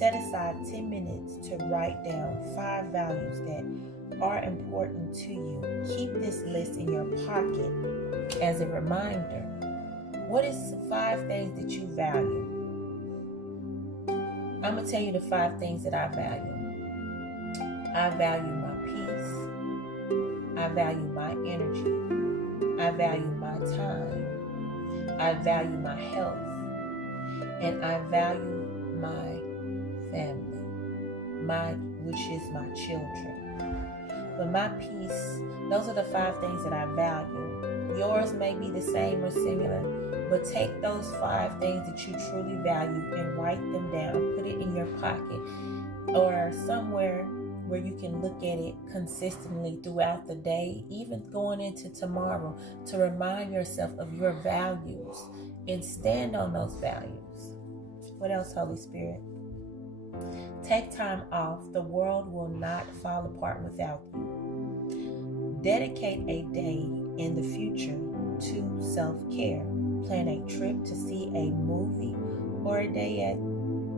Set aside 10 minutes to write down 5 values that are important to you. Keep this list in your pocket as a reminder. What is 5 things that you value? I'm going to tell you the 5 things that I value. I value my peace. I value my energy. I value my time. I value my health. And I value my family, which is my children. But my peace, those are the 5 things that I value. Yours may be the same or similar, but take those 5 things that you truly value and write them down. Put it in your pocket or somewhere where you can look at it consistently throughout the day, even going into tomorrow, to remind yourself of your values and stand on those values. What else, Holy Spirit? Take time off. The world will not fall apart without you. Dedicate a day in the future to self-care. Plan a trip to see a movie or a day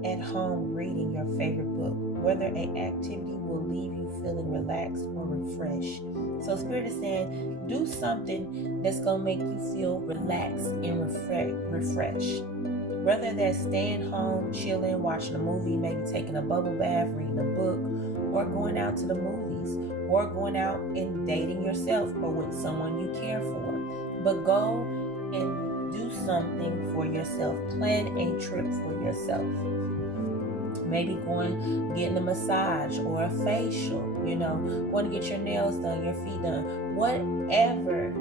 at home reading your favorite book. Whether an activity will leave you feeling relaxed or refreshed. So Spirit is saying, do something that's going to make you feel relaxed and refreshed. Whether that's staying home, chilling, watching a movie, maybe taking a bubble bath, reading a book, or going out to the movies, or going out and dating yourself or with someone you care for. But go and do something for yourself. Plan a trip for yourself. Maybe getting a massage or a facial, want to get your nails done, your feet done, whatever,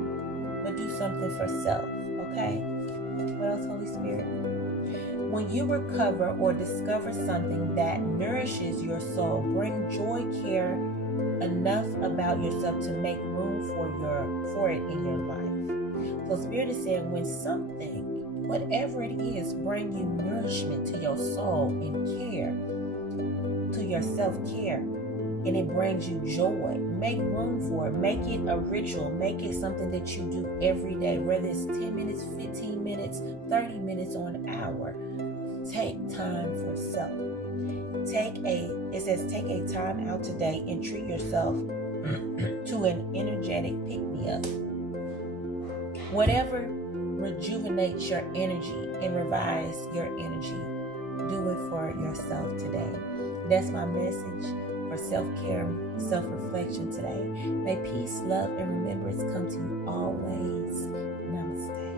but do something for self, okay? What else, Holy Spirit? When you recover or discover something that nourishes your soul, bring joy, care enough about yourself to make room for it in your life. So Spirit is saying, when something, whatever it is, bring you nourishment to your soul and care, to your self-care, and it brings you joy, make room for it. Make it a ritual. Make it something that you do every day, whether it's 10 minutes, 15 minutes, 30 minutes, or an hour. Take time for self. It says take a time out today and treat yourself to an energetic pick-me-up. Whatever rejuvenates your energy and revives your energy, do it for yourself today. That's my message for self-care, self-reflection today. May peace, love, and remembrance come to you always. Namaste.